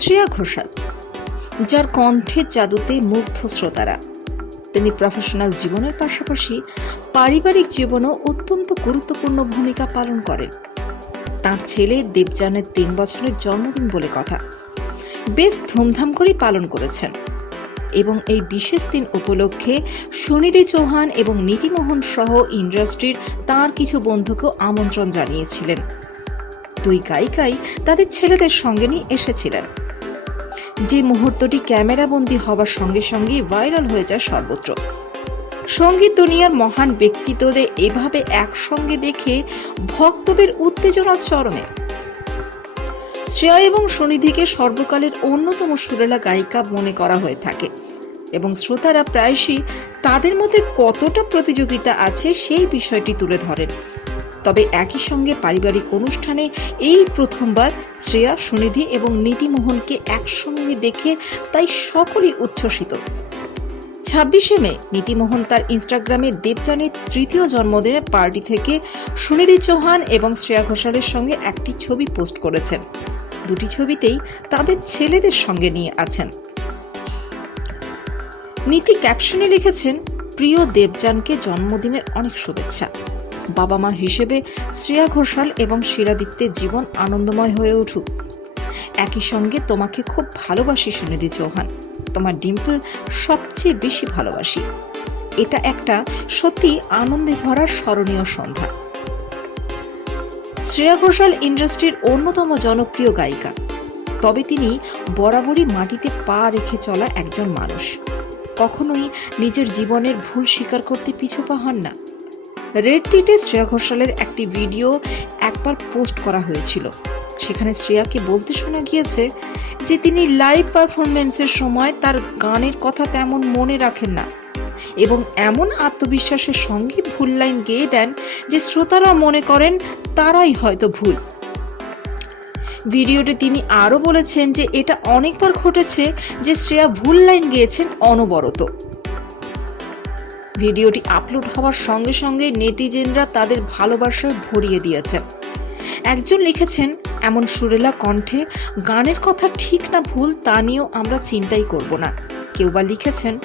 শ্রেয়া ঘোষাল, যার কণ্ঠের জাদুতে মুগ্ধ শ্রোতারা। তিনি প্রফেশনাল জীবনের পাশাপাশি পারিবারিক জীবনও অত্যন্ত গুরুত্বপূর্ণ ভূমিকা পালন করেন। তার ছেলে দেবযানের তিন বছরের জন্মদিন বলে কথা। বেশ ধুমধাম করেই পালন করেছেন। এবং এই বিশেষ দিন উপলক্ষে সুনিধি চৌহান এবং নীতিমোহন সহ ইন্ডাস্ট্রির তার কিছু বন্ধুকেও আমন্ত্রণ জানিয়েছিলেন। দুই গায়িকাই তাদের ছেলেদের সঙ্গে নিয়ে এসেছিলেন। যে মুহূর্তটি ক্যামেরাবন্দি হবার সঙ্গে সঙ্গে ভাইরাল হয়ে যায় সর্বত্র। সংগীত দুনিয়ার মহান ব্যক্তিত্বদের এভাবে একসঙ্গে দেখে ভক্তদের উত্তেজনা চরমে। শ্রেয়া এবং সুনিধিকে সর্বকালের অন্যতম সুরেলা গায়িকা মনে করা হয়ে থাকে এবং শ্রোতারা প্রায়শই তাদের মধ্যে কতটা প্রতিযোগিতা আছে সেই বিষয়টি তুলে ধরেন। তবে একই সঙ্গে পারিবারিক অনুষ্ঠানে এই প্রথমবার শ্রেয়া, সুনিধি এবং নীতিমোহনকে একসঙ্গে দেখে তাই সকলেই উচ্ছ্বসিত। ছাব্বিশে মে, নীতিমোহন তার ইনস্টাগ্রামে দেবযানের তৃতীয় জন্মদিনের পার্টি থেকে সুনিধি চৌহান এবং শ্রেয়া ঘোষালের সঙ্গে একটি ছবি পোস্ট করেছেন। দুটি ছবিতেই তাদের ছেলেদের সঙ্গে নিয়ে আছেন। নীতি ক্যাপশনে লিখেছেন, প্রিয় দেবযানকে জন্মদিনের অনেক শুভেচ্ছা। বাবা মা হিসেবে শ্রেয়া ঘোষাল এবং শিরাদিত্যের জীবন আনন্দময় হয়ে উঠুক। একই সঙ্গে তোমাকে খুব ভালোবাসি সুনিধি চৌহান। তোমার ডিম্পল সবচেয়ে বেশি ভালোবাসি। এটা একটা সত্যি আনন্দে ভরা স্মরণীয় সন্ধ্যা। শ্রেয়া ঘোষাল ইন্ডাস্ট্রির অন্যতম জনপ্রিয় গায়িকা। তবে তিনি বরাবরই মাটিতে পা রেখে চলা একজন মানুষ। কখনোই নিজের জীবনের ভুল স্বীকার করতে পিছুপা হন না। রেড টিটে শ্রেয়া ঘোষালের একটি ভিডিও একবার পোস্ট করা হয়েছিল। সেখানে শ্রেয়াকে বলতে শোনা গিয়েছে যে তিনি লাইভ পারফরমেন্সের সময় তার গানের কথা তেমন মনে রাখেন না এবং এমন আত্মবিশ্বাসের সঙ্গে ভুল লাইন গেয়ে দেন যে শ্রোতারা মনে করেন তারাই হয়তো ভুল। ভিডিওতে তিনি আরও বলেছেন যে এটা অনেকবার ঘটেছে যে শ্রেয়া ভুল লাইন গেয়েছেন অনবরত। ভিডিওটি আপলোড হওয়ার সঙ্গে সঙ্গে নেটিজেনরা তাদের ভালোবাসায় ভরিয়ে দিয়েছেন একজন লিখেছেন, এমন সুরেলা কণ্ঠে গানের কথা ঠিক না ভুল তা নিয়েও আমরা চিন্তাই করব না। কেউ বা লিখেছেন,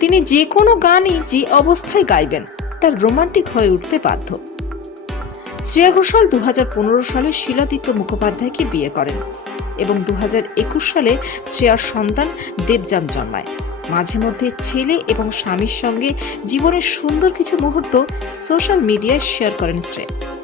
তিনি যে কোনো গানই যে অবস্থায় গাইবেন, তার রোমান্টিক হয়ে উঠতে বাধ্য। শ্রেয়া ঘোষাল দু হাজার পনেরো সালে শিলাদিত্য মুখোপাধ্যায়কে বিয়ে করেন এবং দু হাজার একুশ সালে শ্রেয়ার সন্তান দেবযান জন্মায়। মাঝে মধ্যে ছেলে এবং স্বামীর সঙ্গে জীবনের সুন্দর কিছু মুহূর্ত সোশ্যাল মিডিয়ায় শেয়ার করেন শ্রেয়া।